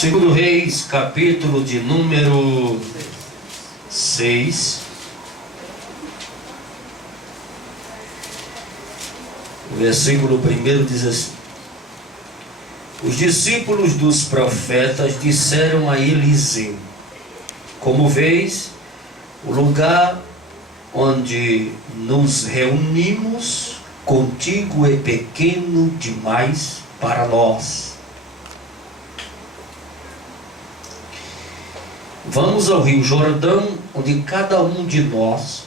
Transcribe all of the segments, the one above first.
Segundo Reis, capítulo de número 6. O versículo 1 diz assim: os discípulos dos profetas disseram a Eliseu: como vês, o lugar onde nos reunimos contigo é pequeno demais para nós. Vamos ao Rio Jordão, onde cada um de nós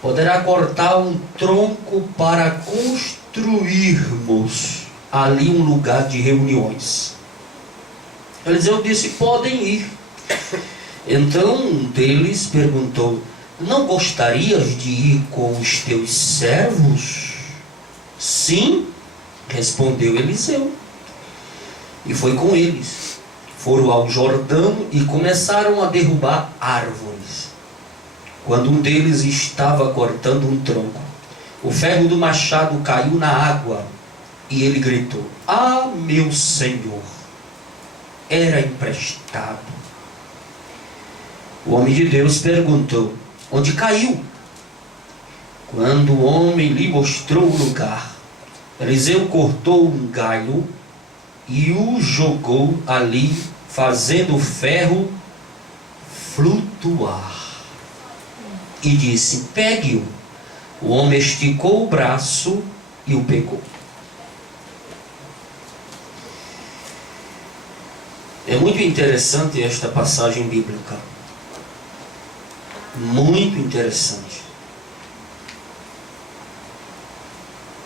poderá cortar um tronco para construirmos ali um lugar de reuniões. Eliseu disse: podem ir. Então um deles perguntou: não gostarias de ir com os teus servos? Sim, respondeu Eliseu. E foi com eles. Foram ao Jordão e começaram a derrubar árvores. Quando um deles estava cortando um tronco, o ferro do machado caiu na água e ele gritou: ah, meu senhor, era emprestado. O homem de Deus perguntou: onde caiu? Quando o homem lhe mostrou o lugar, Eliseu cortou um galho e o jogou ali, fazendo o ferro flutuar. E disse: pegue-o. O homem esticou o braço e o pegou. É muito interessante esta passagem bíblica. Muito interessante.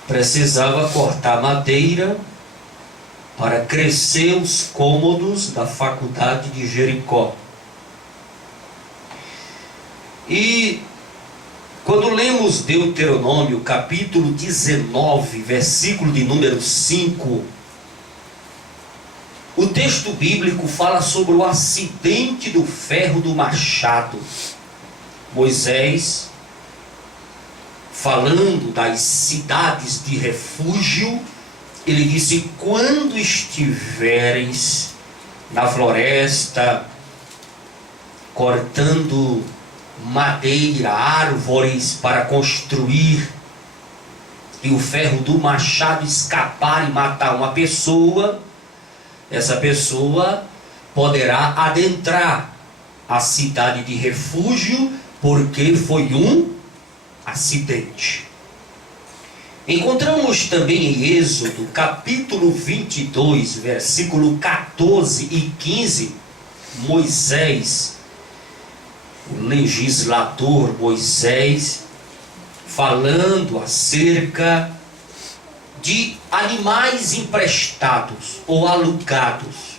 Precisava cortar madeira para crescer os cômodos da faculdade de Jericó. E quando lemos Deuteronômio capítulo 19, versículo de número 5, o texto bíblico fala sobre o acidente do ferro do machado. Moisés, falando das cidades de refúgio, ele disse: quando estiveres na floresta, cortando madeira, árvores para construir, e o ferro do machado escapar e matar uma pessoa, essa pessoa poderá adentrar a cidade de refúgio, porque foi um acidente. Encontramos também em Êxodo, capítulo 22, versículo 14 e 15, Moisés, o legislador Moisés, falando acerca de animais emprestados ou alugados.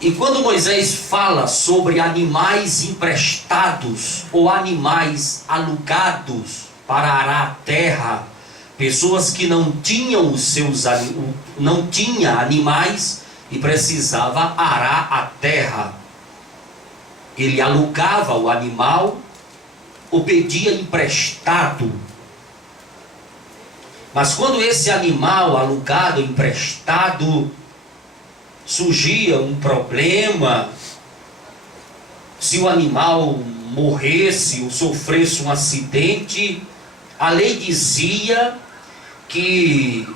E quando Moisés fala sobre animais emprestados ou animais alugados para arar a terra, pessoas que não tinham não tinha animais e precisava arar a terra, ele alugava o animal ou pedia emprestado. Mas quando esse animal alugado, emprestado, surgia um problema, se o animal morresse ou sofresse um acidente, a lei dizia que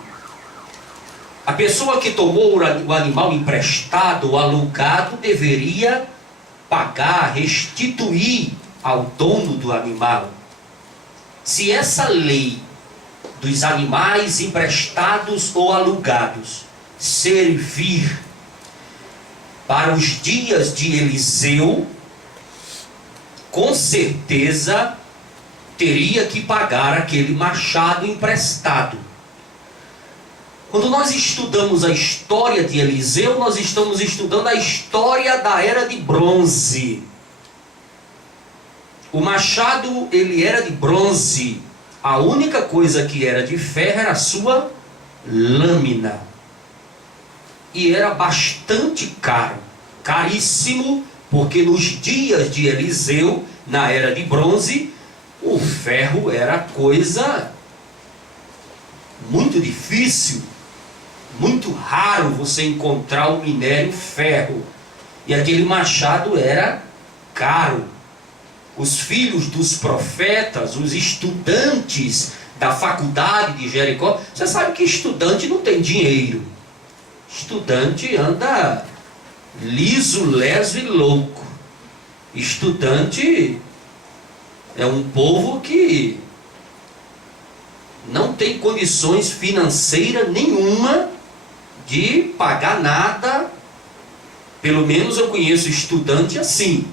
a pessoa que tomou o animal emprestado ou alugado deveria pagar, restituir ao dono do animal. Se essa lei dos animais emprestados ou alugados servir para os dias de Eliseu, com certeza teria que pagar aquele machado emprestado. Quando nós estudamos a história de Eliseu, nós estamos estudando a história da Era de Bronze. O machado, ele era de bronze. A única coisa que era de ferro era a sua lâmina. E era bastante caro, caríssimo, porque nos dias de Eliseu, na Era de Bronze, o ferro era coisa muito difícil. Muito raro você encontrar o minério ferro. E aquele machado era caro. Os filhos dos profetas, os estudantes da faculdade de Jericó, você sabe que estudante não tem dinheiro. Estudante anda liso, leso e louco. Estudante é um povo que não tem condições financeiras nenhuma de pagar nada. Pelo menos eu conheço estudante assim,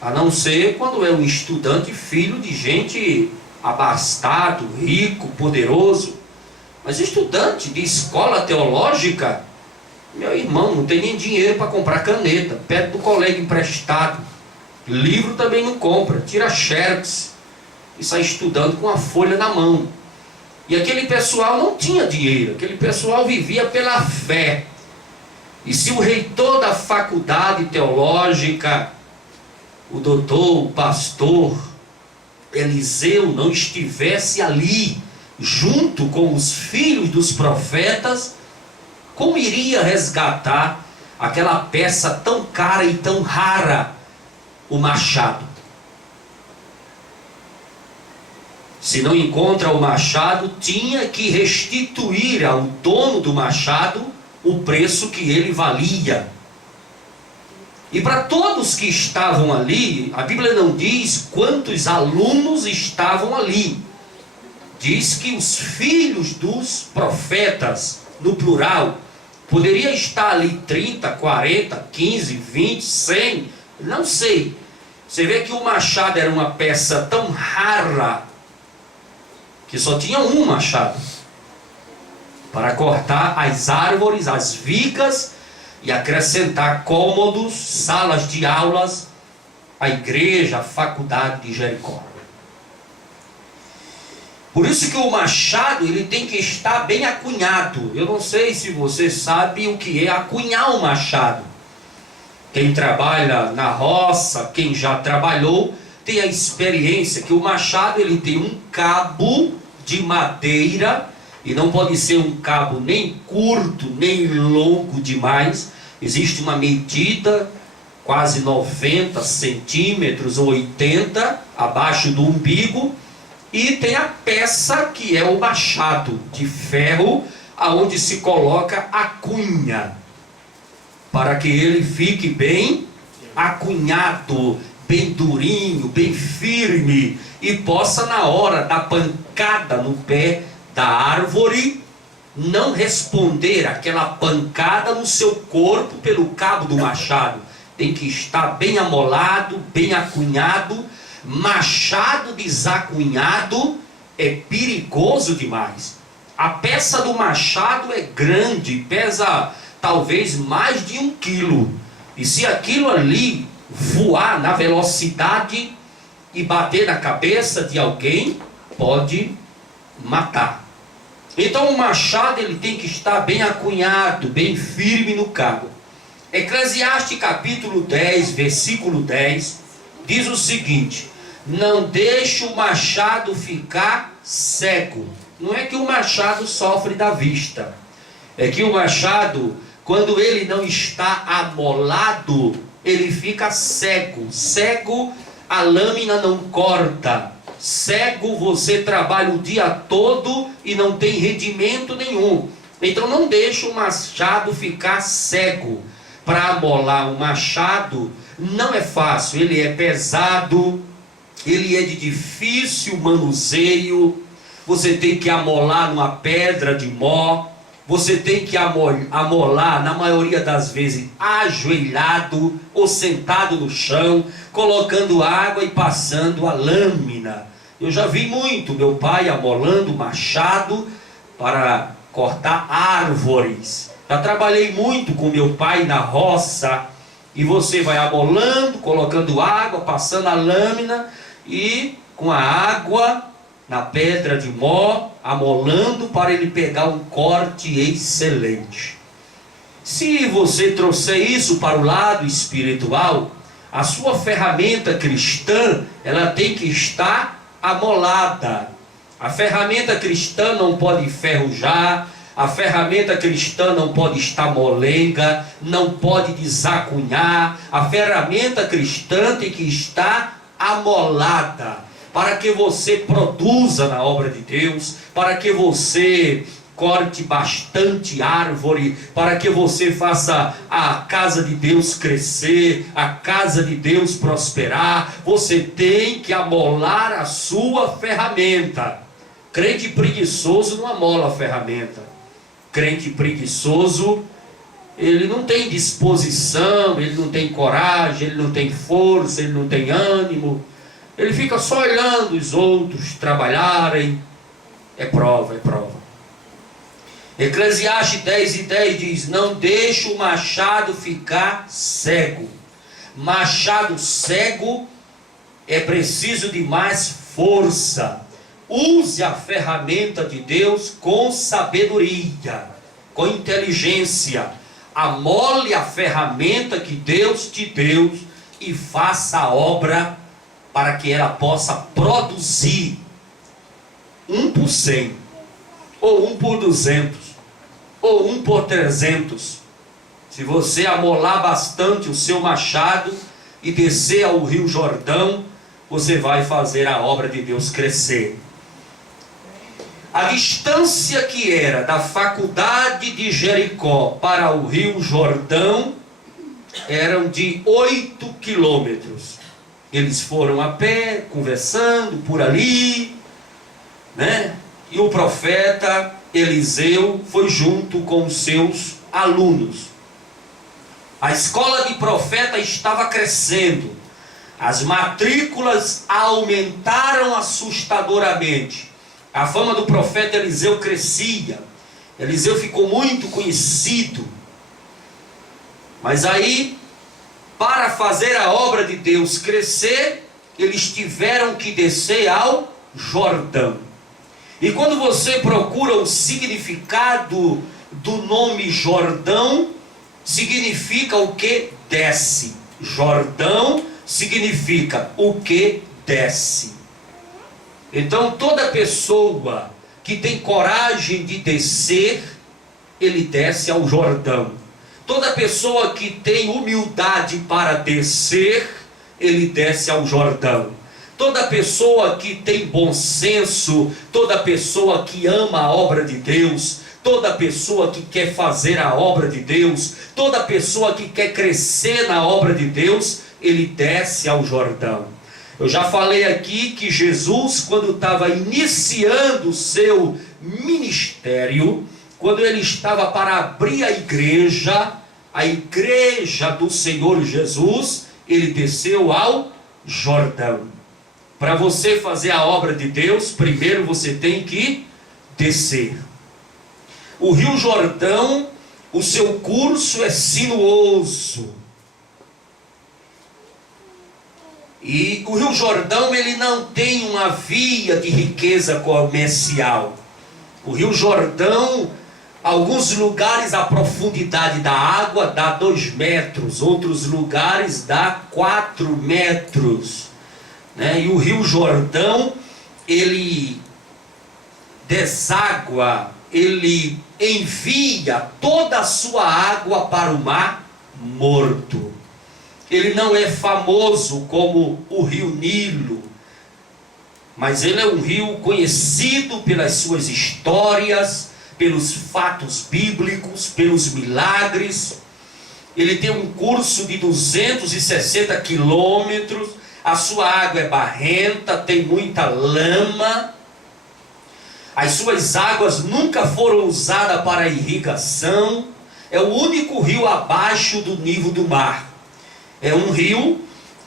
a não ser quando é um estudante filho de gente abastado, rico, poderoso. Mas estudante de escola teológica, meu irmão, não tem nem dinheiro para comprar caneta, pede do colega emprestado, livro também não compra, tira xerox e sai estudando com a folha na mão. E aquele pessoal não tinha dinheiro, aquele pessoal vivia pela fé. E se o reitor da faculdade teológica, o doutor, o pastor Eliseu, não estivesse ali, junto com os filhos dos profetas, como iria resgatar aquela peça tão cara e tão rara, o machado? Se não encontra o machado, tinha que restituir ao dono do machado o preço que ele valia. E para todos que estavam ali, a Bíblia não diz quantos alunos estavam ali. Diz que os filhos dos profetas, no plural, poderia estar ali 30, 40, 15, 20, 100, não sei. Você vê que o machado era uma peça tão rara, que só tinha um machado para cortar as árvores, as vigas e acrescentar cômodos, salas de aulas, a igreja, a faculdade de Jericó. Por isso que o machado ele tem que estar bem acunhado. Eu não sei se você sabe o que é acunhar um machado. Quem trabalha na roça, quem já trabalhou, tem a experiência que o machado ele tem um cabo de madeira, e não pode ser um cabo nem curto, nem longo demais. Existe uma medida, quase 90 centímetros ou 80, abaixo do umbigo. E tem a peça que é o machado de ferro, aonde se coloca a cunha, para que ele fique bem acunhado, bem durinho, bem firme, e possa na hora da pancada no pé da árvore, não responder aquela pancada no seu corpo pelo cabo do machado. Tem que estar bem amolado, bem acunhado. Machado desacunhado é perigoso demais. A peça do machado é grande, pesa talvez mais de 1 quilo. E se aquilo ali voar na velocidade e bater na cabeça de alguém, pode matar. Então o machado ele tem que estar bem acunhado, bem firme no cabo. Eclesiastes capítulo 10, versículo 10, diz o seguinte: não deixe o machado ficar cego. Não é que o machado sofre da vista, é que o machado, quando ele não está amolado, ele fica cego. Cego, a lâmina não corta. Cego, você trabalha o dia todo e não tem rendimento nenhum. Então não deixe o machado ficar cego. Para amolar um machado não é fácil, ele é pesado, ele é de difícil manuseio. Você tem que amolar numa pedra de mó, você tem que amolar, na maioria das vezes, ajoelhado ou sentado no chão, colocando água e passando a lâmina. Eu já vi muito meu pai amolando machado para cortar árvores. Já trabalhei muito com meu pai na roça, e você vai amolando, colocando água, passando a lâmina, e com a água na pedra de mó, amolando para ele pegar um corte excelente. Se você trouxer isso para o lado espiritual, a sua ferramenta cristã, ela tem que estar amolada. A ferramenta cristã não pode enferrujar, A ferramenta cristã não pode estar molenga, não pode desacunhar. A ferramenta cristã tem que estar amolada, para que você produza na obra de Deus, para que você corte bastante árvore, para que você faça a casa de Deus crescer, a casa de Deus prosperar. Você tem que amolar a sua ferramenta. Crente preguiçoso não amola a ferramenta. Crente preguiçoso, ele não tem disposição, ele não tem coragem, ele não tem força, ele não tem ânimo. Ele fica só olhando os outros trabalharem. É prova, é prova. Eclesiastes 10:10 diz: não deixe o machado ficar cego. Machado cego é preciso de mais força. Use a ferramenta de Deus com sabedoria, com inteligência. Amole a ferramenta que Deus te deu e faça a obra para que ela possa produzir 1 por 100, ou 1 por 200, ou 1 por 300. Se você amolar bastante o seu machado e descer ao Rio Jordão, você vai fazer a obra de Deus crescer. A distância que era da faculdade de Jericó para o Rio Jordão eram de 8 quilômetros. Eles foram a pé, conversando por ali, né? E o profeta Eliseu foi junto com os seus alunos. A escola de profeta estava crescendo. As matrículas aumentaram assustadoramente. A fama do profeta Eliseu crescia. Eliseu ficou muito conhecido. Mas aí, para fazer a obra de Deus crescer, eles tiveram que descer ao Jordão. E quando você procura o significado do nome Jordão, significa o que desce. Jordão significa o que desce. Então toda pessoa que tem coragem de descer, ele desce ao Jordão. Toda pessoa que tem humildade para descer, ele desce ao Jordão. Toda pessoa que tem bom senso, toda pessoa que ama a obra de Deus, toda pessoa que quer fazer a obra de Deus, toda pessoa que quer crescer na obra de Deus, ele desce ao Jordão. Eu já falei aqui que Jesus, quando estava iniciando o seu ministério, quando ele estava para abrir a igreja do Senhor Jesus, ele desceu ao Jordão. Para você fazer a obra de Deus, primeiro você tem que descer. O Rio Jordão, o seu curso é sinuoso. E o Rio Jordão, ele não tem uma via de riqueza comercial. O Rio Jordão, alguns lugares a profundidade da água dá 2 metros, outros lugares dá 4 metros. Né? E o Rio Jordão, ele deságua, ele envia toda a sua água para o Mar Morto. Ele não é famoso como o Rio Nilo, mas ele é um rio conhecido pelas suas histórias, pelos fatos bíblicos, pelos milagres. Ele tem um curso de 260 quilômetros, a sua água é barrenta, tem muita lama. As suas águas nunca foram usadas para irrigação. É o único rio abaixo do nível do mar. É um rio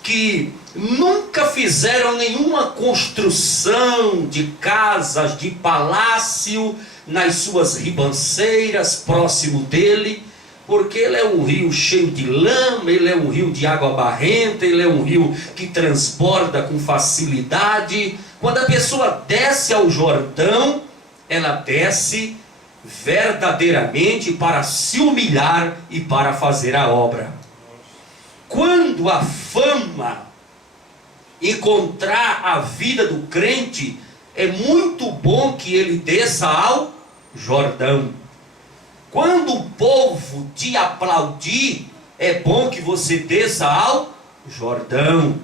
que nunca fizeram nenhuma construção de casas, de palácio nas suas ribanceiras próximo dele, porque ele é um rio cheio de lama, ele é um rio de água barrenta, ele é um rio que transborda com facilidade. Quando a pessoa desce ao Jordão, ela desce verdadeiramente para se humilhar e para fazer a obra. Quando a fama encontrar a vida do crente, é muito bom que ele desça ao Jordão. Quando o povo te aplaudir, é bom que você desça ao Jordão.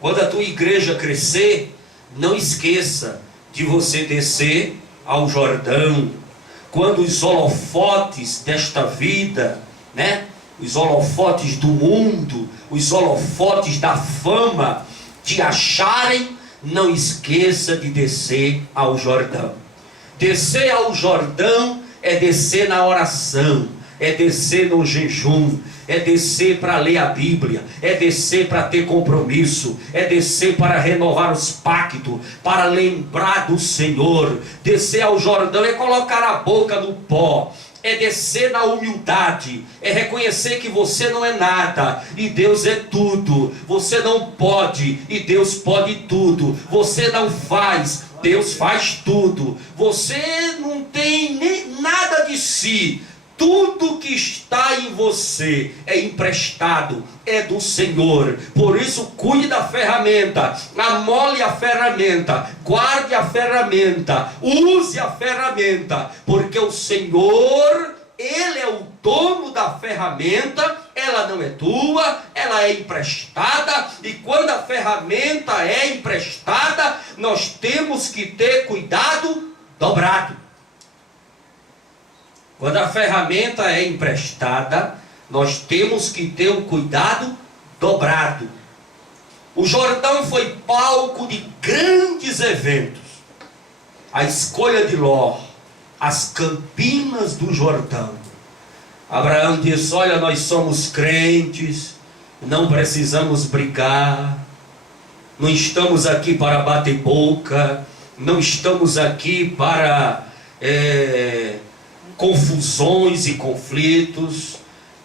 Quando a tua igreja crescer, não esqueça de você descer ao Jordão. Quando os holofotes desta vida, né? Os holofotes do mundo, os holofotes da fama te acharem, não esqueça de descer ao Jordão. Descer ao Jordão é descer na oração, é descer no jejum, é descer para ler a Bíblia, é descer para ter compromisso, é descer para renovar os pactos, para lembrar do Senhor. Descer ao Jordão é colocar a boca no pó, é descer na humildade, é reconhecer que você não é nada e Deus é tudo. Você não pode e Deus pode tudo. Você não faz, Deus faz tudo. Você não tem nem nada de si. Tudo que está em você é emprestado, é do Senhor. Por isso, cuide da ferramenta, amole a ferramenta, guarde a ferramenta, use a ferramenta, porque o Senhor, Ele é o dono da ferramenta. Ela não é tua, ela é emprestada, e quando a ferramenta é emprestada, nós temos que ter cuidado dobrado. Quando a ferramenta é emprestada, nós temos que ter um cuidado dobrado. O Jordão foi palco de grandes eventos. A escolha de Ló, as campinas do Jordão. Abraão disse: olha, nós somos crentes, não precisamos brigar, não estamos aqui para bater boca, não estamos aqui para confusões e conflitos.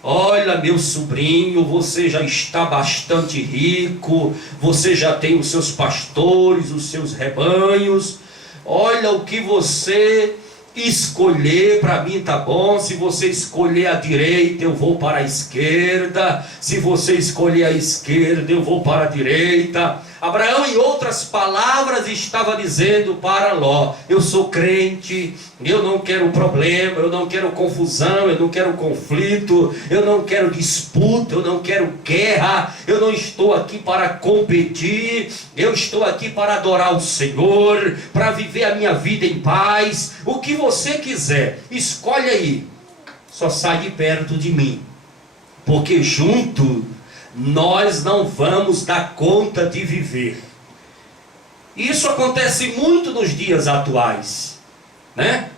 Olha, meu sobrinho, você já está bastante rico, você já tem os seus pastores, os seus rebanhos. Olha, o que você escolher para mim tá bom. Se você escolher a direita, eu vou para a esquerda. Se você escolher a esquerda, eu vou para a direita. Abraão, em outras palavras, estava dizendo para Ló: eu sou crente, eu não quero problema, eu não quero confusão, eu não quero conflito, eu não quero disputa, eu não quero guerra, eu não estou aqui para competir, eu estou aqui para adorar o Senhor, para viver a minha vida em paz. O que você quiser, escolhe aí, só sai de perto de mim, porque junto nós não vamos dar conta de viver. Isso acontece muito nos dias atuais, né?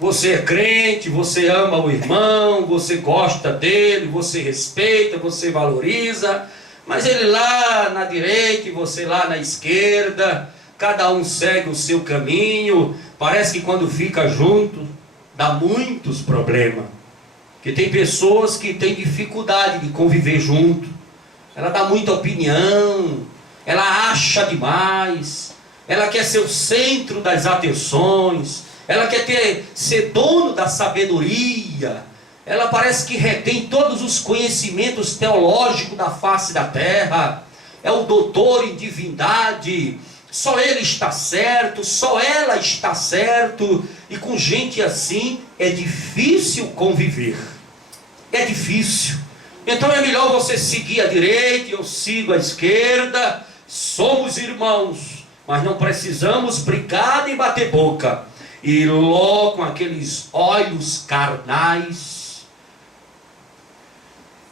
Você é crente, você ama o irmão, você gosta dele, você respeita, você valoriza, mas ele lá na direita e você lá na esquerda, cada um segue o seu caminho. Parece que quando fica junto dá muitos problemas, porque tem pessoas que têm dificuldade de conviver junto. Ela dá muita opinião, ela acha demais, ela quer ser o centro das atenções, ela quer ser dono da sabedoria, ela parece que retém todos os conhecimentos teológicos da face da terra, é o doutor em divindade, só ele está certo, só ela está certo, e com gente assim é difícil conviver, é difícil. Então é melhor você seguir a direita e eu sigo a esquerda. Somos irmãos, mas não precisamos brigar nem bater boca. E Ló, com aqueles olhos carnais,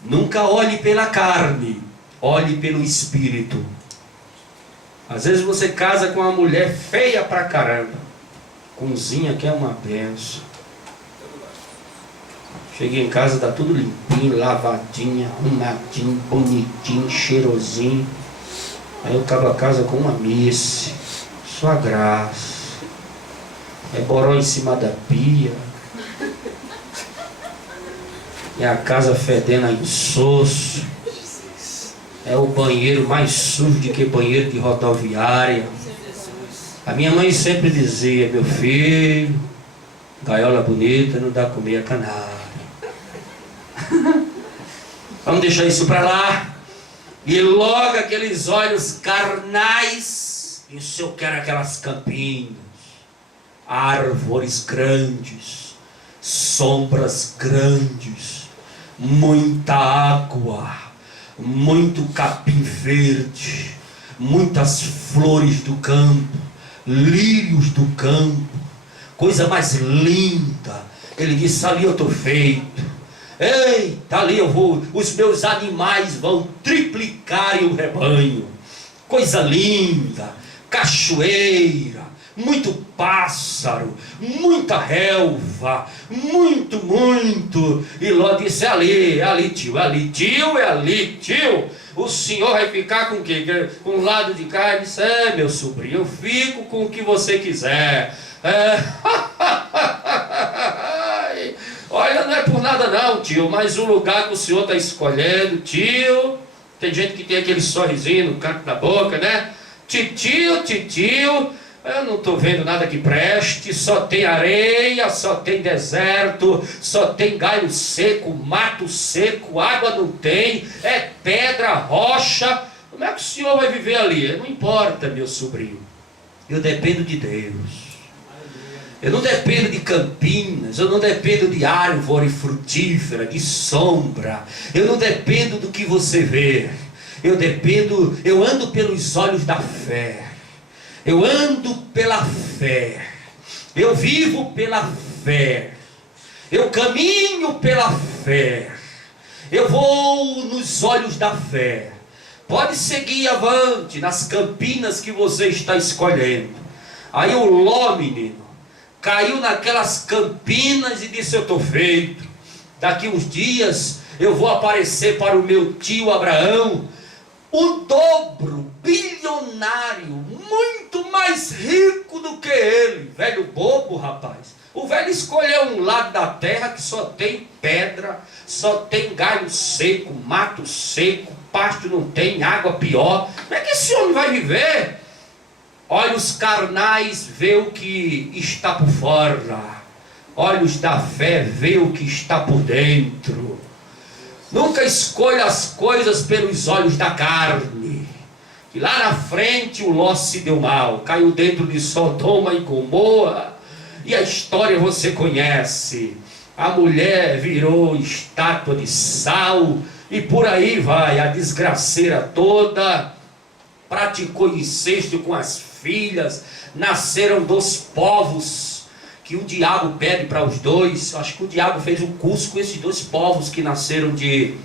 nunca olhe pela carne, olhe pelo espírito. Às vezes você casa com uma mulher feia pra caramba, cozinha que é uma benção. Cheguei em casa, tá tudo limpinho, lavadinho, arrumadinho, bonitinho, cheirosinho. Aí eu acabo a casa com uma missa, só a graça. É boró em cima da pia. É a casa fedendo a insosso. É o banheiro mais sujo do que banheiro de rodoviária. A minha mãe sempre dizia: meu filho, gaiola bonita não dá comer a canária. Vamos deixar isso para lá. E logo aqueles olhos carnais, isso eu quero aquelas campinas, árvores grandes, sombras grandes, muita água, muito capim verde, muitas flores do campo, lírios do campo, coisa mais linda. Ele disse: ali eu estou feito. Eita, ali eu vou, os meus animais vão triplicar o rebanho. Coisa linda, cachoeira, muito pássaro, muita relva, muito. E Ló disse: é ali, tio, é ali, tio. O senhor vai ficar com o quê? Com um lado de cá? Ele disse: é, meu sobrinho, eu fico com o que você quiser. Olha, não é por nada não, tio, mas o lugar que o senhor está escolhendo, tio, tem gente que tem aquele sorrisinho no canto da boca, né? Titio, eu não estou vendo nada que preste, só tem areia, só tem deserto, só tem galho seco, mato seco, água não tem, é pedra, rocha. Como é que o senhor vai viver ali? Não importa, meu sobrinho, eu dependo de Deus. Eu não dependo de campinas, eu não dependo de árvore frutífera, de sombra. Eu não dependo do que você vê. Eu ando pelos olhos da fé. Eu ando pela fé. Eu vivo pela fé. Eu caminho pela fé. Eu vou nos olhos da fé. Pode seguir avante nas campinas que você está escolhendo. Aí o Ló, menino, caiu naquelas campinas e disse: eu estou feito. Daqui uns dias eu vou aparecer para o meu tio Abraão, o dobro, bilionário, muito mais rico do que ele. Velho bobo, rapaz. O velho escolheu um lado da terra que só tem pedra, só tem galho seco, mato seco, pasto não tem, água pior. Como é que esse homem vai viver? Olhos carnais vê o que está por fora, olhos da fé vê o que está por dentro. Nunca escolha as coisas pelos olhos da carne. Que lá na frente o Ló se deu mal, caiu dentro de Sodoma e Gomorra, e a história você conhece. A mulher virou estátua de sal, e por aí vai, a desgraceira toda. Praticou incesto com as filhas, nasceram 2 povos que o diabo pede para os dois. Acho que o diabo fez um curso com esses 2 povos que nasceram de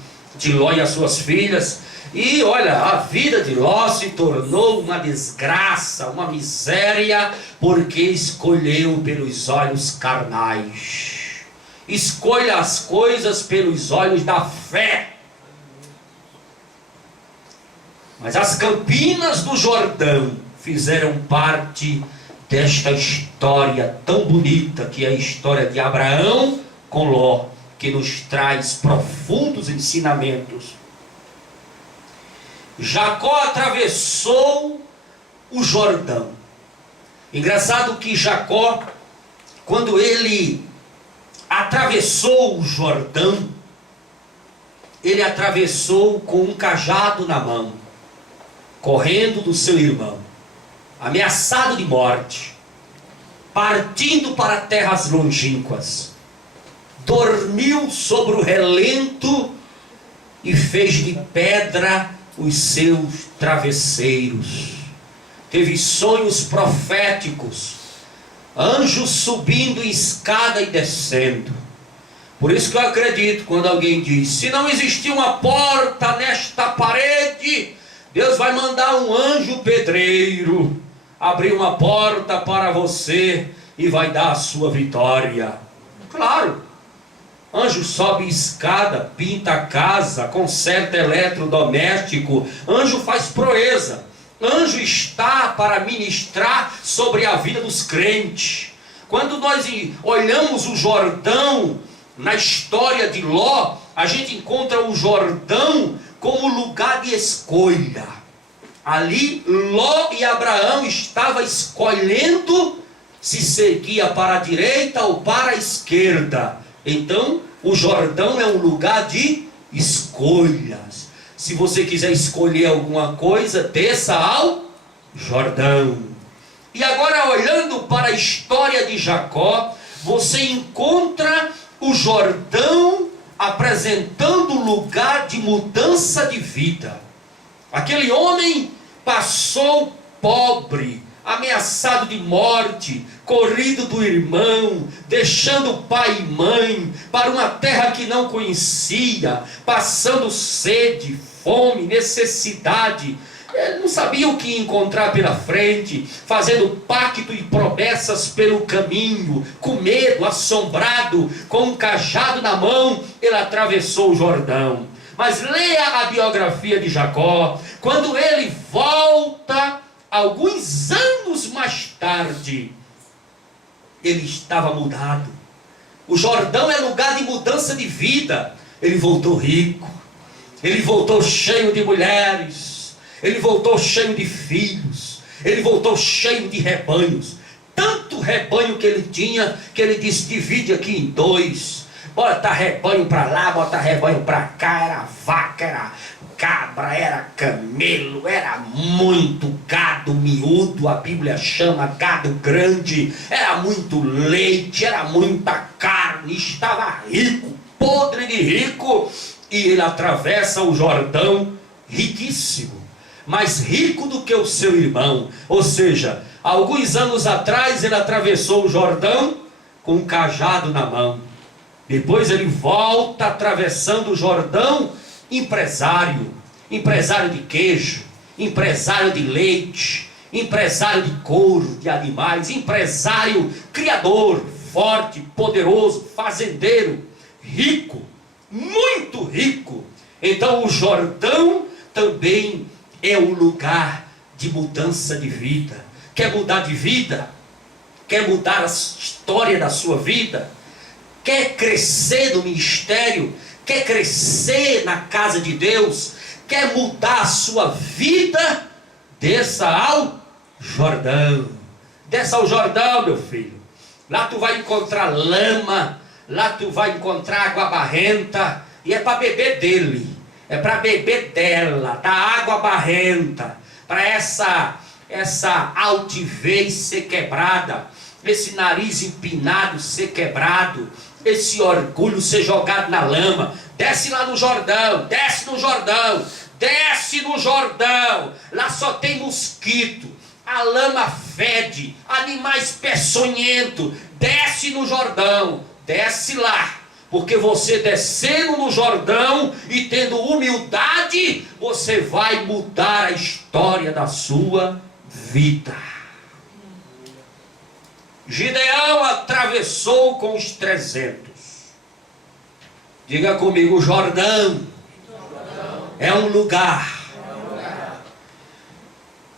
Ló e as suas filhas. E olha, a vida de Ló se tornou uma desgraça, uma miséria, porque escolheu pelos olhos carnais. Escolha as coisas pelos olhos da fé. Mas as campinas do Jordão fizeram parte desta história tão bonita que é a história de Abraão com Ló, que nos traz profundos ensinamentos. Jacó atravessou o Jordão. Engraçado que Jacó, quando ele atravessou o Jordão, ele atravessou com um cajado na mão, correndo do seu irmão, ameaçado de morte, partindo para terras longínquas. Dormiu sobre o relento e fez de pedra os seus travesseiros. Teve sonhos proféticos, anjos subindo escada e descendo. Por isso que eu acredito quando alguém diz: se não existir uma porta nesta parede, Deus vai mandar um anjo pedreiro abrir uma porta para você e vai dar a sua vitória. Claro, anjo sobe escada, pinta a casa, conserta eletrodoméstico, anjo faz proeza, anjo está para ministrar sobre a vida dos crentes. Quando nós olhamos o Jordão na história de Ló, a gente encontra o Jordão como lugar de escolha. Ali Ló e Abraão estavam escolhendo se seguia para a direita ou para a esquerda. Então o Jordão é um lugar de escolhas. Se você quiser escolher alguma coisa, desça ao Jordão. E agora, olhando para a história de Jacó, você encontra o Jordão apresentando lugar de mudança de vida. Aquele homem passou pobre, ameaçado de morte, corrido do irmão, deixando pai e mãe para uma terra que não conhecia, passando sede, fome, necessidade. Ele não sabia o que encontrar pela frente, fazendo pacto e promessas pelo caminho, com medo, assombrado, com um cajado na mão, ele atravessou o Jordão. Mas leia a biografia de Jacó, quando ele volta, alguns anos mais tarde, ele estava mudado. O Jordão é lugar de mudança de vida. Ele voltou rico, ele voltou cheio de mulheres, ele voltou cheio de filhos, ele voltou cheio de rebanhos. Tanto rebanho que ele tinha, que ele disse, divide aqui em dois. Bota rebanho para lá, bota rebanho para cá. Era vaca, era cabra, era camelo, era muito gado miúdo, a Bíblia chama gado grande. Era muito leite, era muita carne, estava rico, podre de rico. E ele atravessa o Jordão riquíssimo, mais rico do que o seu irmão. Ou seja, alguns anos atrás ele atravessou o Jordão com um cajado na mão. Depois ele volta atravessando o Jordão, empresário de queijo, empresário de leite, empresário de couro de animais, empresário criador, forte, poderoso, fazendeiro, rico, muito rico. Então o Jordão também é um lugar de mudança de vida. Quer mudar de vida? Quer mudar a história da sua vida? Quer crescer no ministério? Quer crescer na casa de Deus? Quer mudar a sua vida? Desça ao Jordão. Desça ao Jordão, meu filho. Lá tu vai encontrar lama, lá tu vai encontrar água barrenta, e é para beber dele, é para beber dela, da água barrenta, para essa altivez ser quebrada, esse nariz empinado ser quebrado, esse orgulho ser jogado na lama. Desce lá no Jordão, desce no Jordão, desce no Jordão. Lá só tem mosquito, a lama fede, animais peçonhentos. Desce no Jordão, desce lá, porque você descendo no Jordão e tendo humildade, você vai mudar a história da sua vida. Gideão atravessou com os 300. Diga comigo, Jordão é um lugar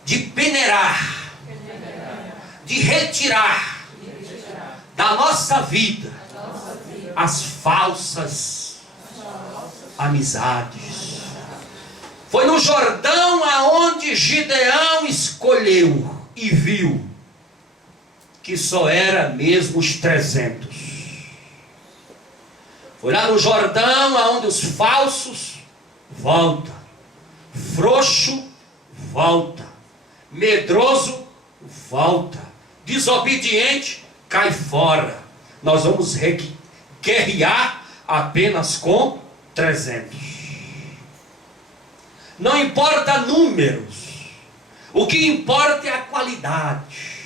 de peneirar, de retirar da nossa vida as falsas amizades. Foi no Jordão aonde Gideão escolheu e viu que só era mesmo os 300. Foi lá no Jordão aonde os falsos volta, frouxo volta, medroso volta, desobediente cai fora. Nós vamos guerrear apenas com 300. Não importa números, o que importa é a qualidade.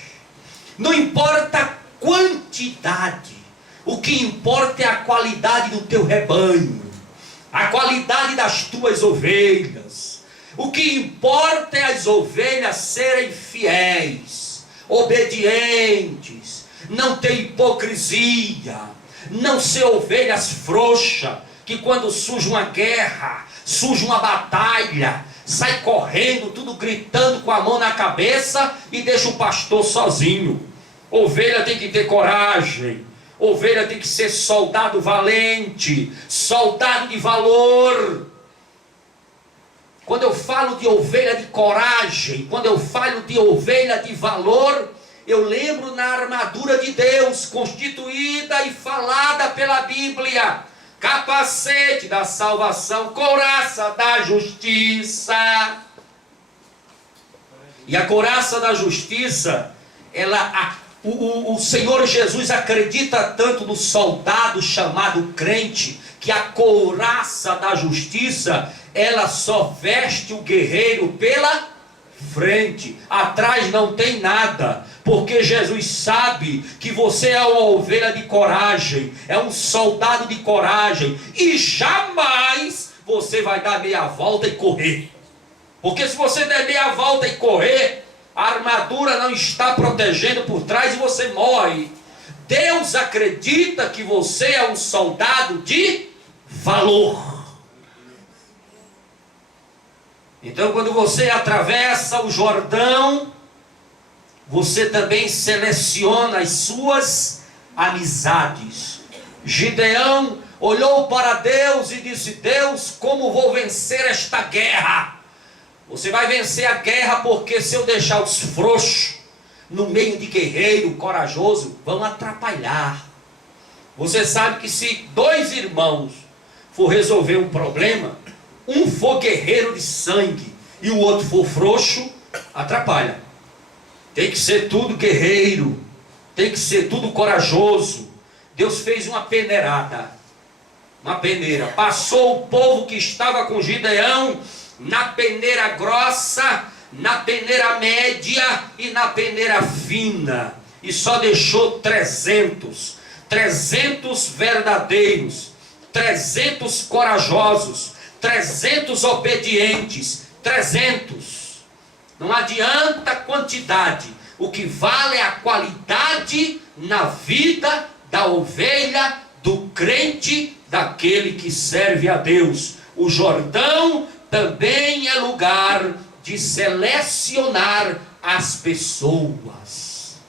Não importa a quantidade, o que importa é a qualidade do teu rebanho, a qualidade das tuas ovelhas. O que importa é as ovelhas serem fiéis, obedientes, não ter hipocrisia, não ser ovelhas frouxas, que quando surge uma guerra, surge uma batalha, sai correndo, tudo gritando com a mão na cabeça e deixa o pastor sozinho. Ovelha tem que ter coragem, ovelha tem que ser soldado valente, soldado de valor. Quando eu falo de ovelha de coragem, quando eu falo de ovelha de valor, eu lembro na armadura de Deus, constituída e falada pela Bíblia: capacete da salvação, couraça da justiça. E a couraça da justiça, ela O Senhor Jesus acredita tanto no soldado chamado crente, que a couraça da justiça, ela só veste o guerreiro pela frente, atrás não tem nada, porque Jesus sabe que você é uma ovelha de coragem, é um soldado de coragem, e jamais você vai dar meia volta e correr, porque se você der meia volta e correr, a armadura não está protegendo por trás e você morre. Deus acredita que você é um soldado de valor. Então, quando você atravessa o Jordão, você também seleciona as suas amizades. Gideão olhou para Deus e disse: Deus, como vou vencer esta guerra? Você vai vencer a guerra porque se eu deixar os frouxos no meio de guerreiro corajoso, vão atrapalhar. Você sabe que se dois irmãos for resolver um problema, um for guerreiro de sangue e o outro for frouxo, atrapalha. Tem que ser tudo guerreiro, tem que ser tudo corajoso. Deus fez uma peneirada, uma peneira, passou o povo que estava com Gideão na peneira grossa, na peneira média e na peneira fina, e só deixou 300 verdadeiros, 300 corajosos, 300 obedientes, 300. Não adianta a quantidade, o que vale é a qualidade na vida da ovelha, do crente, daquele que serve a Deus. O Jordão também é lugar de selecionar as pessoas.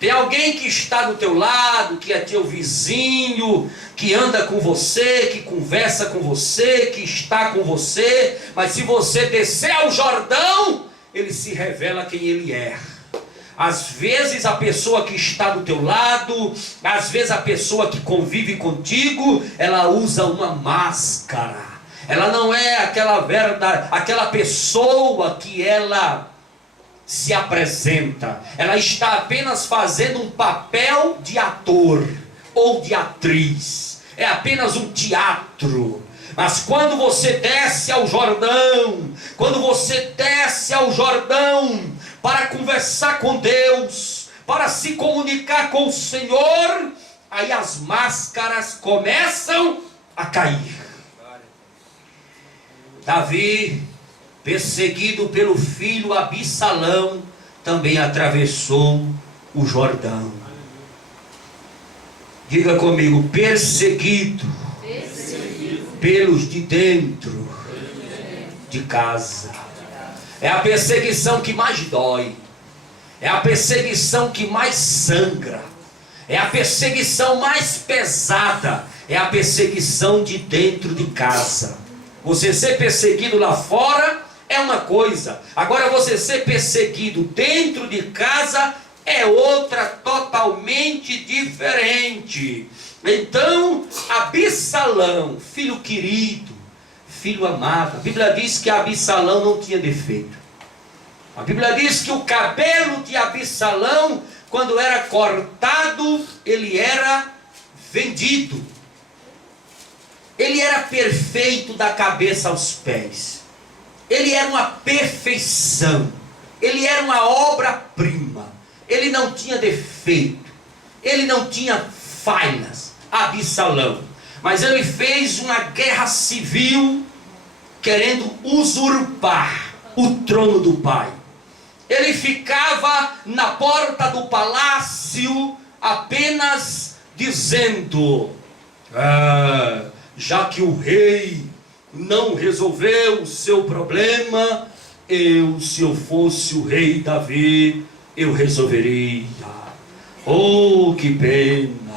Tem alguém que está do teu lado, que é teu vizinho, que anda com você, que conversa com você, que está com você, mas se você descer ao Jordão, ele se revela quem ele é. Às vezes a pessoa que está do teu lado, às vezes a pessoa que convive contigo, ela usa uma máscara. Ela não é aquela pessoa que ela se apresenta. Ela está apenas fazendo um papel de ator ou de atriz. É apenas um teatro. Mas quando você desce ao Jordão, para conversar com Deus, para se comunicar com o Senhor, aí as máscaras começam a cair. Davi, perseguido pelo filho Absalão, também atravessou o Jordão. Diga comigo: perseguido pelos de dentro de casa. É a perseguição que mais dói, é a perseguição que mais sangra, é a perseguição mais pesada, é a perseguição de dentro de casa. Você ser perseguido lá fora é uma coisa, agora você ser perseguido dentro de casa é outra totalmente diferente. Então, Absalão, filho querido, filho amado, a Bíblia diz que Absalão não tinha defeito. A Bíblia diz que o cabelo de Absalão, quando era cortado, ele era vendido. Ele era perfeito da cabeça aos pés. Ele era uma perfeição. Ele era uma obra-prima. Ele não tinha defeito. Ele não tinha falhas. Absalão. Mas ele fez uma guerra civil querendo usurpar o trono do pai. Ele ficava na porta do palácio apenas dizendo: já que o rei não resolveu o seu problema, se eu fosse o rei Davi, eu resolveria. Oh, que pena!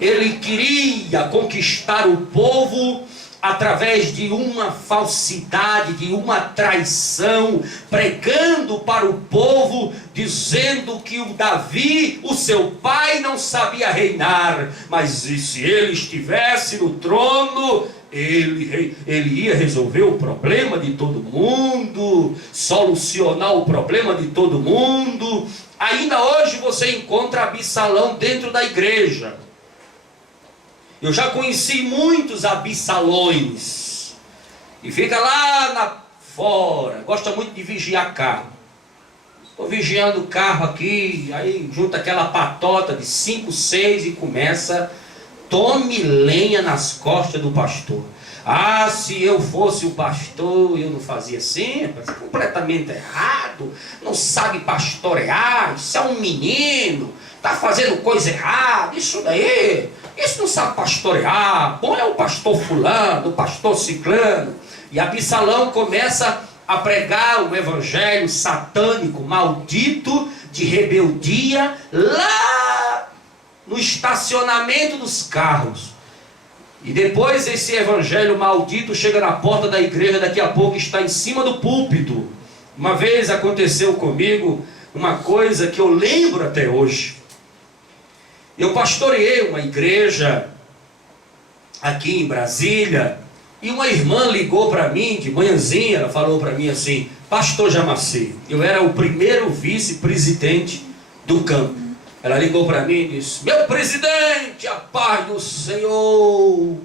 Ele queria conquistar o povo através de uma falsidade, de uma traição, pregando para o povo, dizendo que o Davi, o seu pai, não sabia reinar, mas se ele estivesse no trono, ele ia resolver o problema de todo mundo, solucionar o problema de todo mundo. Ainda hoje você encontra Absalão dentro da igreja. Eu já conheci muitos Absalões. E fica lá fora, gosta muito de vigiar carro. Estou vigiando o carro aqui, aí junta aquela patota de 5, 6 e começa, tome lenha nas costas do pastor. Ah, se eu fosse o pastor, eu não fazia assim, mas completamente errado, não sabe pastorear, isso é um menino, está fazendo coisa errada, isso não sabe pastorear, bom é o pastor fulano, o pastor ciclano. E Absalão começa a pregar um evangelho satânico, maldito, de rebeldia, lá no estacionamento dos carros. E depois esse evangelho maldito chega na porta da igreja, daqui a pouco está em cima do púlpito. Uma vez aconteceu comigo uma coisa que eu lembro até hoje. Eu pastoreei uma igreja aqui em Brasília, e uma irmã ligou para mim de manhãzinha, ela falou para mim assim: Pastor Jamacê, eu era o primeiro vice-presidente do campo. Ela ligou para mim e disse: Meu presidente, a paz do Senhor.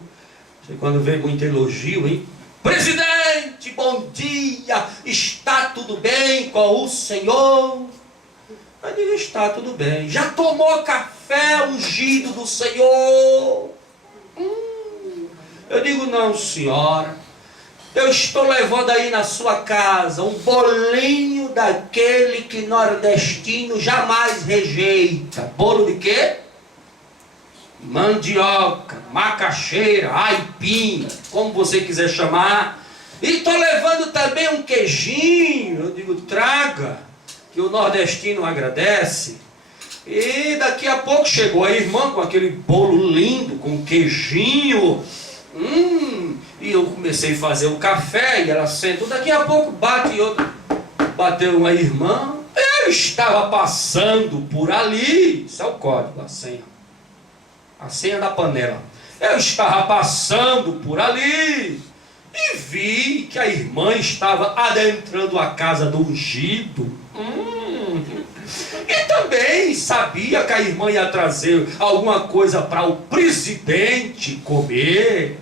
Você quando vê muito elogio, hein? Presidente, bom dia, está tudo bem com o Senhor? Eu digo: está tudo bem. Já tomou café ungido do Senhor? Eu digo: não, senhora. Eu estou levando aí na sua casa um bolinho daquele que nordestino jamais rejeita. Bolo de quê? Mandioca, macaxeira, aipim, como você quiser chamar. E estou levando também um queijinho. Eu digo: traga, que o nordestino agradece. E daqui a pouco chegou a irmã com aquele bolo lindo, com queijinho. E eu comecei a fazer o café e ela sentou. Daqui a pouco bateu uma irmã. Eu estava passando por ali. Isso é o código, a senha da panela. Eu estava passando por ali e vi que a irmã estava adentrando a casa do ungido. E também sabia que a irmã ia trazer alguma coisa para o presidente comer.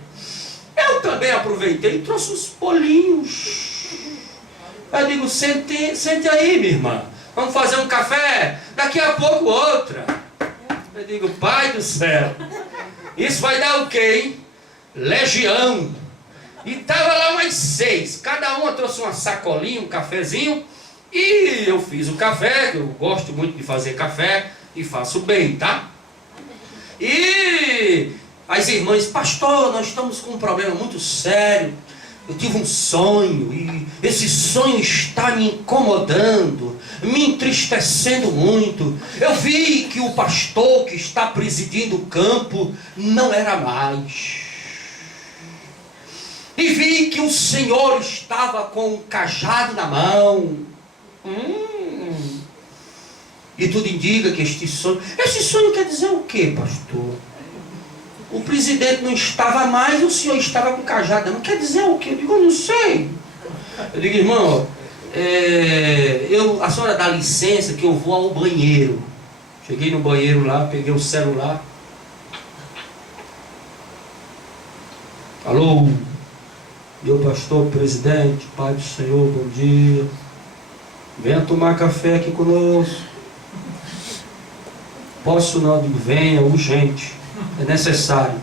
Eu também aproveitei e trouxe uns bolinhos. Eu digo: sente aí, minha irmã, vamos fazer um café, daqui a pouco outra. Eu digo: Pai do céu, isso vai dar o quê, hein? Legião. E tava lá umas 6, cada uma trouxe uma sacolinha, um cafezinho. E eu fiz o café, eu gosto muito de fazer café e faço bem, tá? E as irmãs: pastor, nós estamos com um problema muito sério. Eu tive um sonho e esse sonho está me incomodando, me entristecendo muito. Eu vi que o pastor que está presidindo o campo não era mais. E vi que o Senhor estava com um cajado na mão. E tudo indica que esse sonho quer dizer o quê, pastor? O presidente não estava mais e o senhor estava com cajado. Não quer dizer o quê? Eu digo: eu não sei. Eu digo: irmão, a senhora dá licença que eu vou ao banheiro. Cheguei no banheiro lá, peguei o celular. Alô, meu pastor presidente, Pai do Senhor, bom dia. Venha tomar café aqui conosco. Posso não? Eu digo: venha, urgente, é necessário.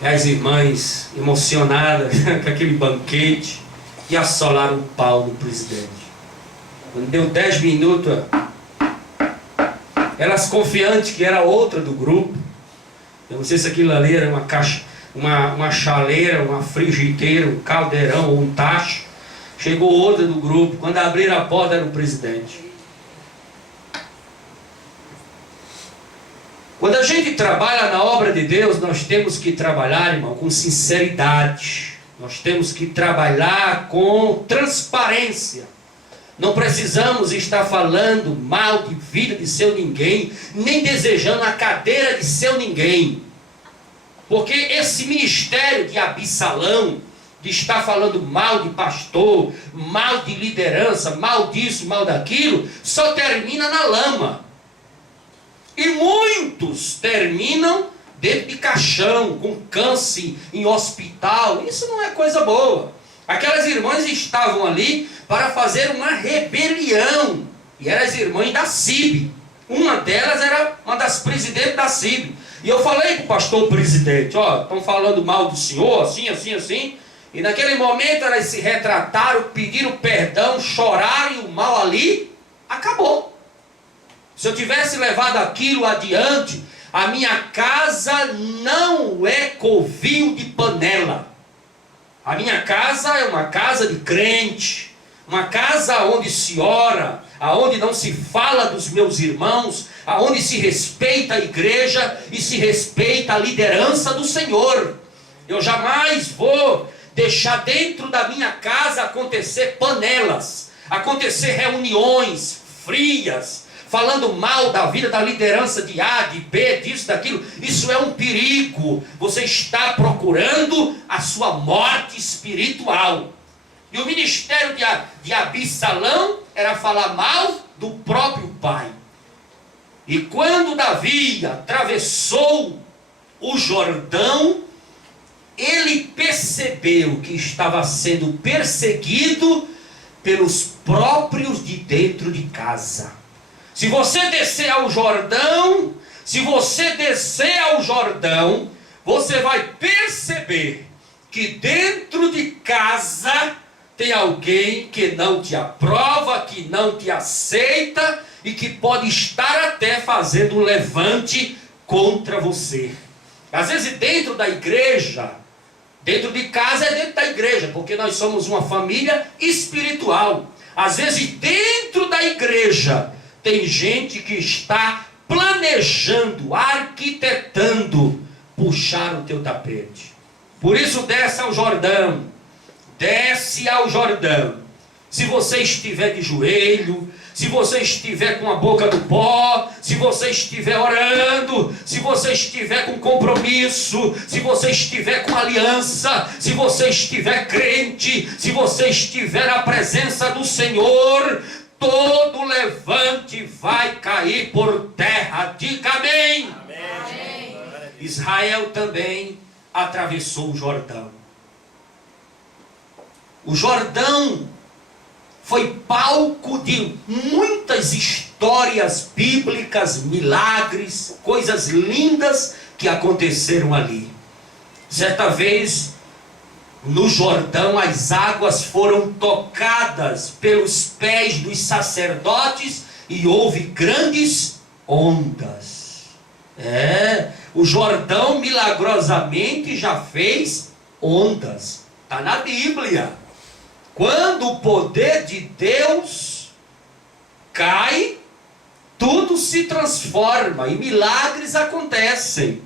E as irmãs emocionadas com aquele banquete e assolaram o pau do presidente. Quando deu 10 minutos, elas confiantes que era outra do grupo. Eu não sei se aquilo ali era uma caixa, uma chaleira, uma frigideira, um caldeirão ou um tacho. Chegou outra do grupo. Quando abriram a porta, era o presidente. Quando a gente trabalha na obra de Deus, nós temos que trabalhar, irmão, com sinceridade. Nós temos que trabalhar com transparência. Não precisamos estar falando mal de vida de seu ninguém, nem desejando a cadeira de seu ninguém. Porque esse ministério de Absalão de estar falando mal de pastor, mal de liderança, mal disso, mal daquilo, só termina na lama. E muitos terminam dentro de caixão, com câncer, em hospital. Isso não é coisa boa. Aquelas irmãs estavam ali para fazer uma rebelião. E eram as irmãs da CIB. Uma delas era uma das presidentes da CIB. E eu falei com o pastor presidente, ó, estão falando mal do senhor, assim, assim, assim. E naquele momento elas se retrataram, pediram perdão, choraram e o mal ali acabou. Se eu tivesse levado aquilo adiante, a minha casa não é covil de panela. A minha casa é uma casa de crente, uma casa onde se ora, aonde não se fala dos meus irmãos, aonde se respeita a igreja e se respeita a liderança do Senhor. Eu jamais vou deixar dentro da minha casa acontecer panelas, acontecer reuniões frias, falando mal da vida da liderança de A, de B, disso, daquilo. Isso é um perigo. Você está procurando a sua morte espiritual. E o ministério de Absalão era falar mal do próprio pai. E quando Davi atravessou o Jordão, ele percebeu que estava sendo perseguido pelos próprios de dentro de casa. Se você descer ao Jordão, você vai perceber que dentro de casa tem alguém que não te aprova, que não te aceita e que pode estar até fazendo um levante contra você. Às vezes dentro da igreja, dentro de casa é dentro da igreja, porque nós somos uma família espiritual. Às vezes dentro da igreja tem gente que está planejando, arquitetando, puxar o teu tapete. Por isso desce ao Jordão. Desce ao Jordão. Se você estiver de joelho, se você estiver com a boca no pó, se você estiver orando, se você estiver com compromisso, se você estiver com aliança, se você estiver crente, se você estiver na presença do Senhor, todo levante vai cair por terra. Diga amém. Amém. Israel também atravessou o Jordão. O Jordão foi palco de muitas histórias bíblicas, milagres, coisas lindas que aconteceram ali. Certa vez, no Jordão, as águas foram tocadas pelos pés dos sacerdotes e houve grandes ondas. O Jordão milagrosamente já fez ondas. Está na Bíblia. Quando o poder de Deus cai, tudo se transforma e milagres acontecem.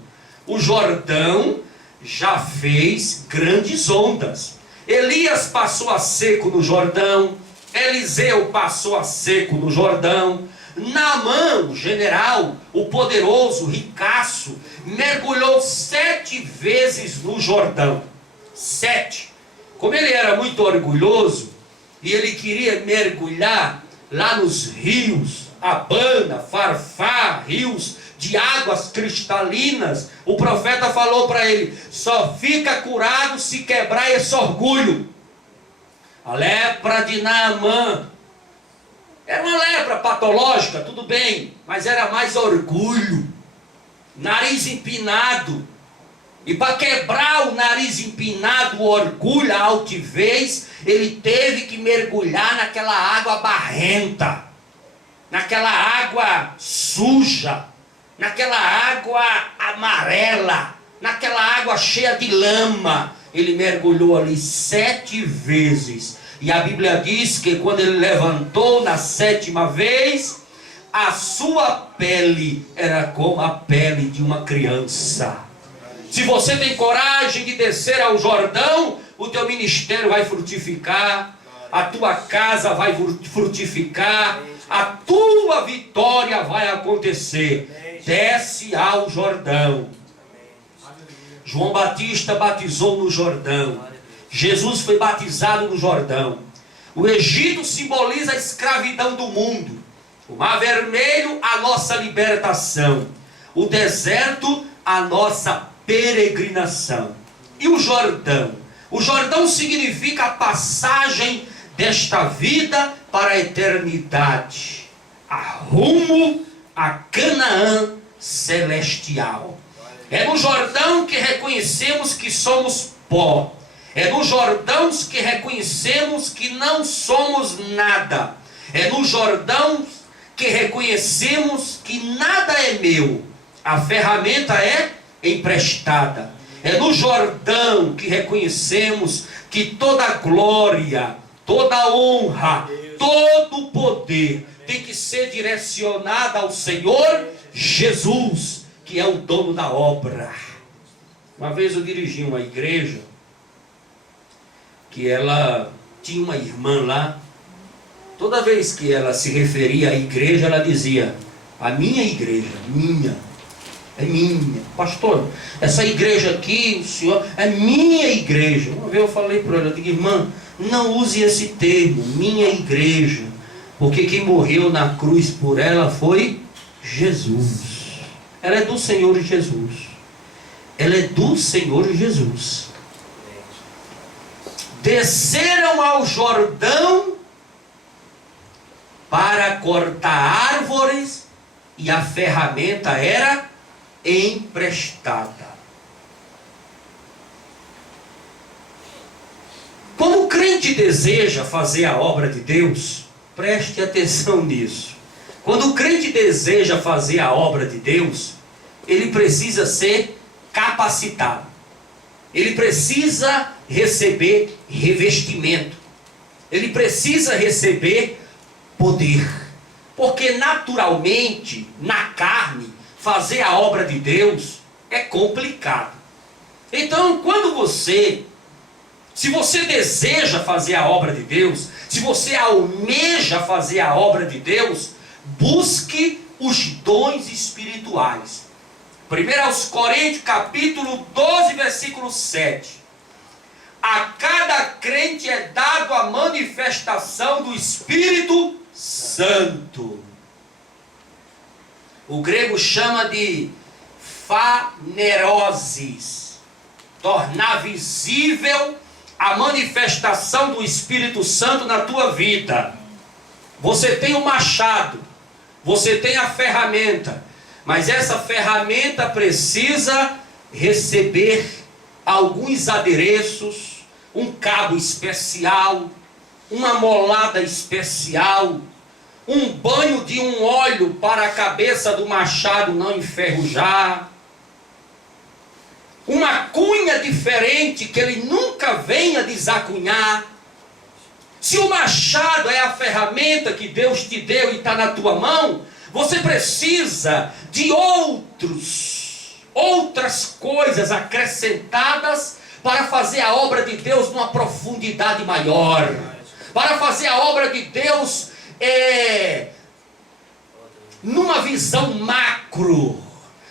O Jordão já fez grandes ondas. Elias passou a seco no Jordão. Eliseu passou a seco no Jordão. Naamã, o general, o poderoso, o ricaço, mergulhou 7 vezes no Jordão. 7. Como ele era muito orgulhoso e ele queria mergulhar lá nos rios, Abana, Farfá, rios de águas cristalinas, o profeta falou para ele: só fica curado se quebrar esse orgulho. A lepra de Naamã era uma lepra patológica, tudo bem, mas era mais orgulho, nariz empinado. E para quebrar o nariz empinado, o orgulho, a altivez, ele teve que mergulhar naquela água barrenta, naquela água suja, naquela água amarela, naquela água cheia de lama. Ele mergulhou ali 7 vezes. E a Bíblia diz que quando ele levantou na 7ª vez, a sua pele era como a pele de uma criança. Se você tem coragem de descer ao Jordão, o teu ministério vai frutificar, a tua casa vai frutificar, a tua vitória vai acontecer. Desce ao Jordão. João Batista batizou no Jordão. Jesus foi batizado no Jordão. O Egito simboliza a escravidão do mundo. O Mar Vermelho, a nossa libertação. O deserto, a nossa peregrinação. E o Jordão? O Jordão significa a passagem desta vida para a eternidade, a rumo a Canaã celestial. É no Jordão que reconhecemos que somos pó. É no Jordão que reconhecemos que não somos nada. É no Jordão que reconhecemos que nada é meu. A ferramenta é emprestada. É no Jordão que reconhecemos que toda glória, toda honra, todo poder tem que ser direcionada ao Senhor Jesus, que é o dono da obra. Uma vez eu dirigi uma igreja que ela tinha uma irmã lá. Toda vez que ela se referia à igreja, ela dizia: a minha igreja, é minha. Pastor, essa igreja aqui, o senhor, é minha igreja. Uma vez eu falei para ela, eu digo: irmã, não use esse termo, minha igreja, porque quem morreu na cruz por ela foi Jesus. Ela é do Senhor Jesus. Ela é do Senhor Jesus. Desceram ao Jordão para cortar árvores, e a ferramenta era emprestada. Quando o crente deseja fazer a obra de Deus, preste atenção nisso. Quando o crente deseja fazer a obra de Deus, ele precisa ser capacitado. Ele precisa receber revestimento. Ele precisa receber poder. Porque naturalmente, na carne, fazer a obra de Deus é complicado. Então, se você deseja fazer a obra de Deus, se você almeja fazer a obra de Deus, busque os dons espirituais. 1 Coríntios capítulo 12, versículo 7. A cada crente é dado a manifestação do Espírito Santo. O grego chama de fanerosis, tornar visível a manifestação do Espírito Santo na tua vida. Você tem o machado, você tem a ferramenta, mas essa ferramenta precisa receber alguns adereços, um cabo especial, uma molada especial, um banho de um óleo para a cabeça do machado não enferrujar, uma cunha diferente que ele nunca venha desacunhar. Se o machado é a ferramenta que Deus te deu e está na tua mão, você precisa de outras coisas acrescentadas para fazer a obra de Deus numa profundidade maior, para fazer a obra de Deus numa visão macro,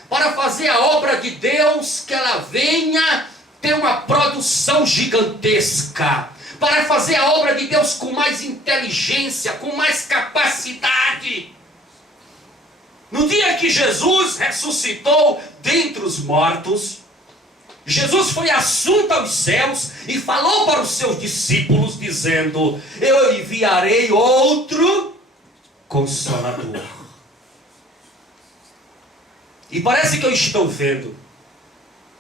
para fazer a obra de Deus que ela venha ter uma produção gigantesca, para fazer a obra de Deus com mais inteligência, com mais capacidade. No dia que Jesus ressuscitou dentre os mortos, Jesus foi assunto aos céus e falou para os seus discípulos, dizendo: eu enviarei outro Consolador. E parece que eu estou vendo,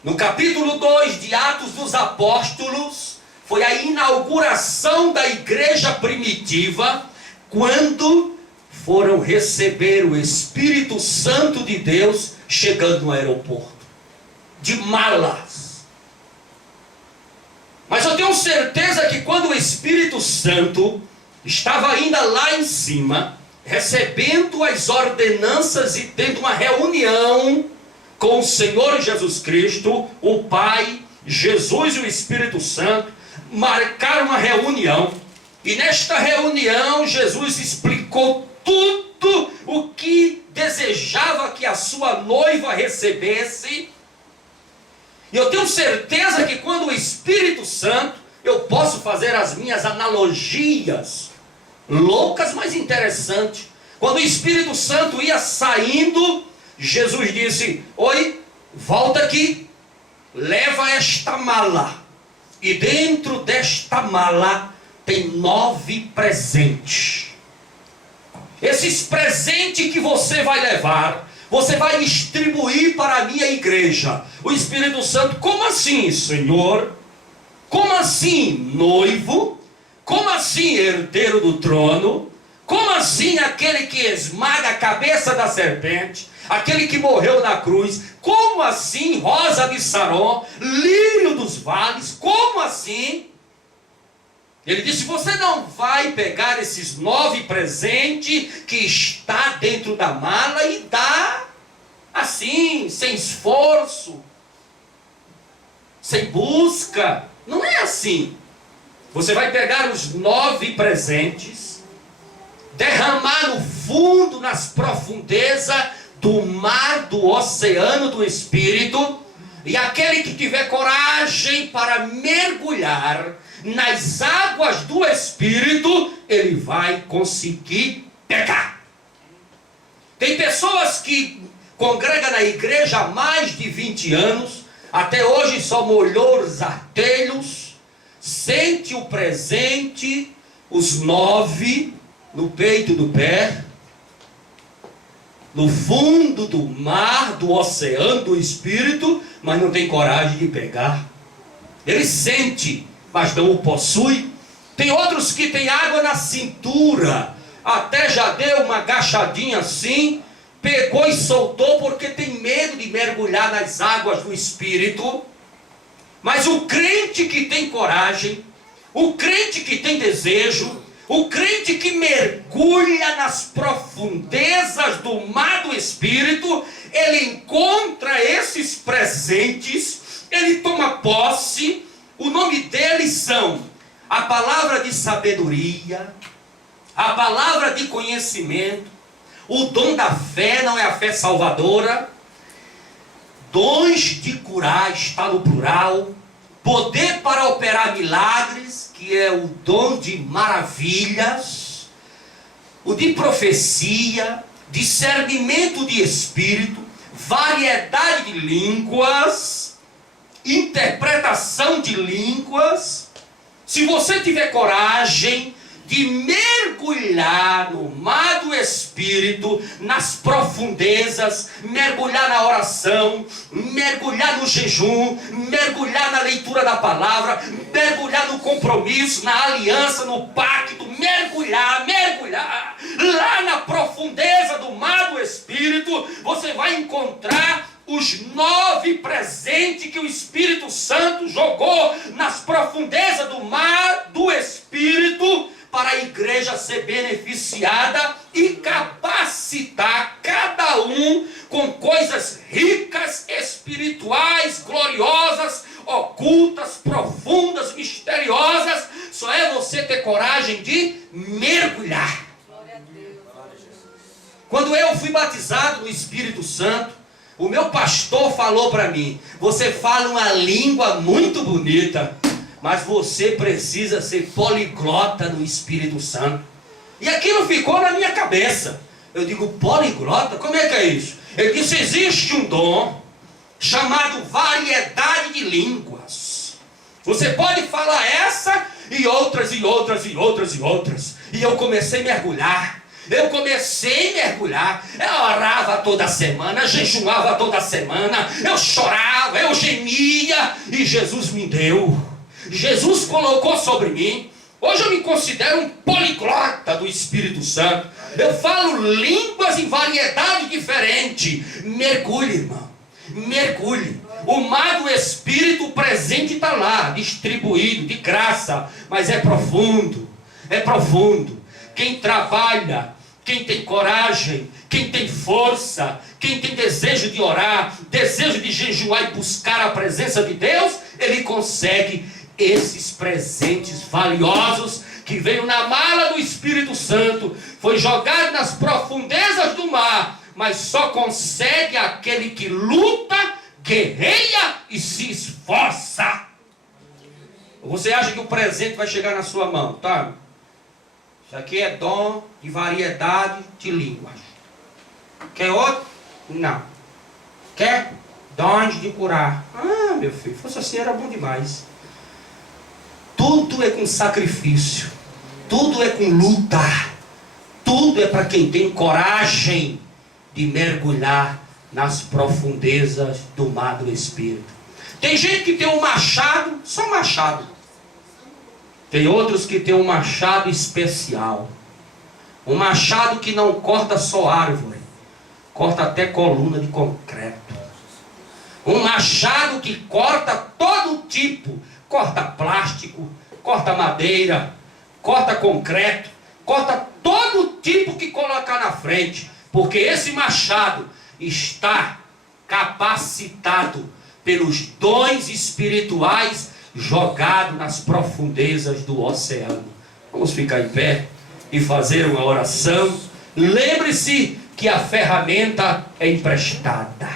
no capítulo 2 de Atos dos Apóstolos, foi a inauguração da igreja primitiva, quando foram receber o Espírito Santo de Deus, chegando no aeroporto, de malas. Mas eu tenho certeza que quando o Espírito Santo estava ainda lá em cima, recebendo as ordenanças e tendo uma reunião com o Senhor Jesus Cristo, o Pai, Jesus e o Espírito Santo, marcaram uma reunião. E nesta reunião, Jesus explicou tudo o que desejava que a sua noiva recebesse. E eu tenho certeza que quando o Espírito Santo Eu posso fazer as minhas analogias loucas, mas interessantes. Quando o Espírito Santo ia saindo, Jesus disse: oi, volta aqui, leva esta mala. E dentro desta mala tem 9 presentes. Esses presentes que você vai levar, você vai distribuir para a minha igreja. O Espírito Santo: como assim, Senhor? Como assim, noivo? Como assim, herdeiro do trono? Como assim, aquele que esmaga a cabeça da serpente? Aquele que morreu na cruz? Como assim, rosa de Saron? Lírio dos vales? Como assim? Ele disse: você não vai pegar esses 9 presentes que está dentro da mala e dar assim, sem esforço, sem busca. Não é assim. Você vai pegar os 9 presentes, derramar no fundo, nas profundezas do mar, do oceano do Espírito, e aquele que tiver coragem para mergulhar nas águas do Espírito, ele vai conseguir pegar. Tem pessoas que congregam na igreja há mais de 20 anos, até hoje só molhou os artelhos, sente o presente, os 9 no peito do pé, no fundo do mar, do oceano, do Espírito, mas não tem coragem de pegar. Ele sente, mas não o possui. Tem outros que tem água na cintura, até já deu uma agachadinha assim, pegou e soltou porque tem medo de mergulhar nas águas do Espírito. Mas o crente que tem coragem, o crente que tem desejo, o crente que mergulha nas profundezas do mar do Espírito, ele encontra esses presentes, ele toma posse. O nome deles são a palavra de sabedoria, a palavra de conhecimento, o dom da fé, não é a fé salvadora, dons de curar, está no plural, poder para operar milagres, que é o dom de maravilhas, o de profecia, discernimento de espírito, variedade de línguas, interpretação de línguas. Se você tiver coragem de mergulhar no mar do Espírito, nas profundezas, mergulhar na oração, mergulhar no jejum, mergulhar na leitura da palavra, mergulhar no compromisso, na aliança, no pacto, mergulhar lá na profundeza do mar do Espírito, você vai encontrar os 9 presentes que o Espírito Santo jogou nas profundezas do mar do Espírito, para a igreja ser beneficiada e capacitar cada um com coisas ricas, espirituais, gloriosas, ocultas, profundas, misteriosas. Só é você ter coragem de mergulhar. Quando eu fui batizado no Espírito Santo, o meu pastor falou para mim: você fala uma língua muito bonita, mas você precisa ser poliglota no Espírito Santo. E aquilo ficou na minha cabeça. Eu digo: poliglota? Como é que é isso? Ele disse: existe um dom chamado variedade de línguas. Você pode falar essa e outras e outras e outras e outras. E eu comecei a mergulhar. Eu orava toda semana, jejuava toda semana, eu chorava, eu gemia, e Jesus me deu. Jesus colocou sobre mim. Hoje eu me considero um poliglota do Espírito Santo. Eu falo línguas em variedade diferente. Mergulhe, irmão, mergulhe. O mar do Espírito presente está lá, distribuído de graça, mas é profundo, é profundo. Quem trabalha, quem tem coragem, quem tem força, quem tem desejo de orar, desejo de jejuar e buscar a presença de Deus, ele consegue esses presentes valiosos que veio na mala do Espírito Santo, foi jogado nas profundezas do mar, mas só consegue aquele que luta, guerreia e se esforça. Você acha que o presente vai chegar na sua mão, tá? Isso aqui é dom de variedade de línguas. Quer outro? Não. Quer? Dons de curar. Ah, meu filho, fosse assim era bom demais. Tudo é com sacrifício. Tudo é com luta. Tudo é para quem tem coragem de mergulhar nas profundezas do mar do Espírito. Tem gente que tem um machado, só machado. Tem outros que tem um machado especial. Um machado que não corta só árvore, corta até coluna de concreto. Um machado que corta todo tipo. Corta plástico, corta madeira, corta concreto, corta todo tipo que colocar na frente. Porque esse machado está capacitado pelos dons espirituais jogados nas profundezas do oceano. Vamos ficar em pé e fazer uma oração. Lembre-se que a ferramenta é emprestada.